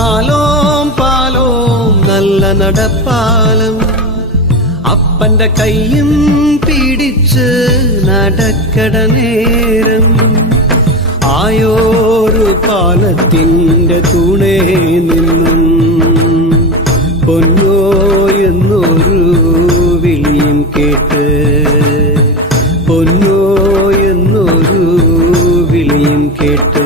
പാലോം പാലോം നല്ല നടപ്പാലം അപ്പന്റെ കയ്യും പിടിച്ച് നടക്കട നേരം ആയോരു പാലത്തിന്റെ തൂണേ നിന്നും പൊന്നോ എന്നൊരു വിളിയും കേട്ട് പൊന്നോ എന്നൊരു വിളിയും കേട്ട്